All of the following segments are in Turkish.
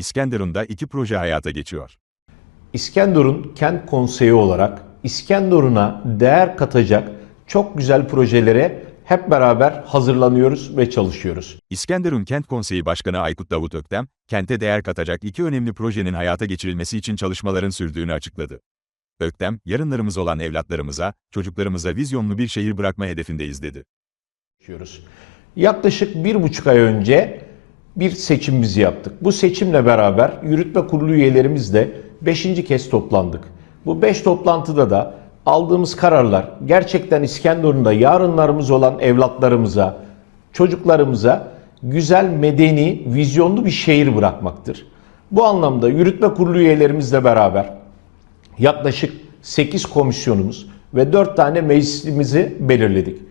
İskenderun'da iki proje hayata geçiyor. İskenderun Kent Konseyi olarak İskenderun'a değer katacak çok güzel projelere hep beraber hazırlanıyoruz ve çalışıyoruz. İskenderun Kent Konseyi Başkanı Aykut Davut Öktem, kente değer katacak iki önemli projenin hayata geçirilmesi için çalışmaların sürdüğünü açıkladı. Öktem, yarınlarımız olan evlatlarımıza, çocuklarımıza vizyonlu bir şehir bırakma hedefindeyiz dedi. Yaklaşık bir buçuk ay önce bir seçimimizi yaptık. Bu seçimle beraber yürütme kurulu üyelerimizle beşinci kez toplandık. Bu beş toplantıda da aldığımız kararlar gerçekten İskenderun'da yarınlarımız olan evlatlarımıza, çocuklarımıza güzel, medeni, vizyonlu bir şehir bırakmaktır. Bu anlamda yürütme kurulu üyelerimizle beraber yaklaşık 8 komisyonumuz ve 4 tane meclisimizi belirledik.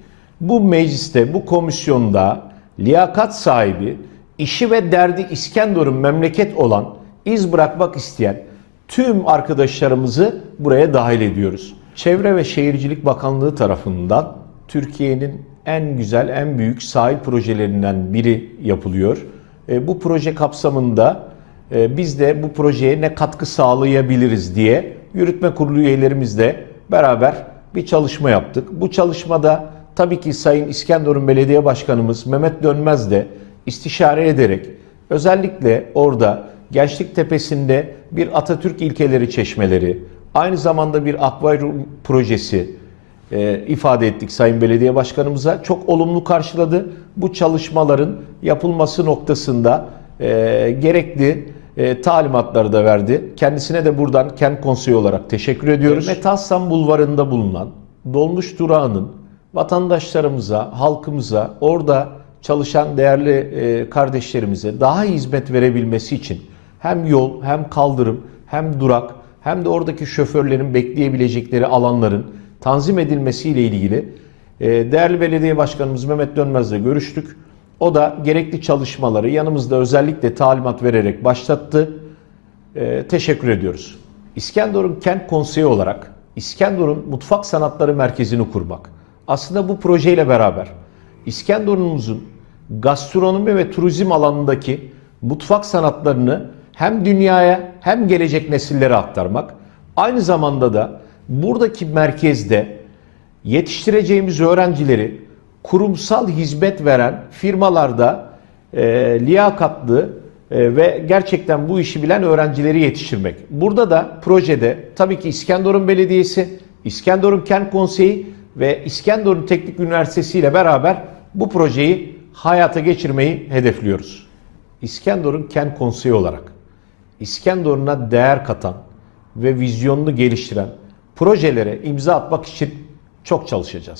Bu mecliste, bu komisyonda liyakat sahibi, işi ve derdi İskenderun memleket olan, iz bırakmak isteyen tüm arkadaşlarımızı buraya dahil ediyoruz. Çevre ve Şehircilik Bakanlığı tarafından Türkiye'nin en güzel, en büyük sahil projelerinden biri yapılıyor. E, Bu proje kapsamında e, biz de bu projeye ne katkı sağlayabiliriz diye yürütme kurulu üyelerimizle beraber bir çalışma yaptık. Bu çalışmada tabii ki Sayın İskenderun Belediye Başkanımız Mehmet Dönmez de istişare ederek özellikle orada Gençlik Tepesi'nde bir Atatürk ilkeleri çeşmeleri, aynı zamanda bir akvaryum projesi e, ifade ettik Sayın Belediye Başkanımıza. Çok olumlu karşıladı. Bu çalışmaların yapılması noktasında e, gerekli e, talimatları da verdi. Kendisine de buradan kent konseyi olarak teşekkür ediyoruz. Metassan Bulvarı'nda bulunan dolmuş durağının vatandaşlarımıza, halkımıza, orada çalışan değerli e, kardeşlerimize daha iyi hizmet verebilmesi için hem yol, hem kaldırım, hem durak, hem de oradaki şoförlerin bekleyebilecekleri alanların tanzim edilmesiyle ilgili e, değerli belediye başkanımız Mehmet Dönmez'le görüştük. O da gerekli çalışmaları yanımızda özellikle talimat vererek başlattı. E, teşekkür ediyoruz. İskenderun Kent Konseyi olarak İskenderun Mutfak Sanatları Merkezi'ni kurmak. Aslında bu projeyle beraber İskenderun'umuzun gastronomi ve turizm alanındaki mutfak sanatlarını hem dünyaya hem gelecek nesillere aktarmak. Aynı zamanda da buradaki merkezde yetiştireceğimiz öğrencileri kurumsal hizmet veren firmalarda e, liyakatlı e, ve gerçekten bu işi bilen öğrencileri yetiştirmek. Burada da projede tabii ki İskenderun Belediyesi, İskenderun Kent Konseyi ve İskenderun Teknik Üniversitesi ile beraber bu projeyi hayata geçirmeyi hedefliyoruz. İskenderun Kent Konseyi olarak İskenderun'a değer katan ve vizyonunu geliştiren projelere imza atmak için çok çalışacağız.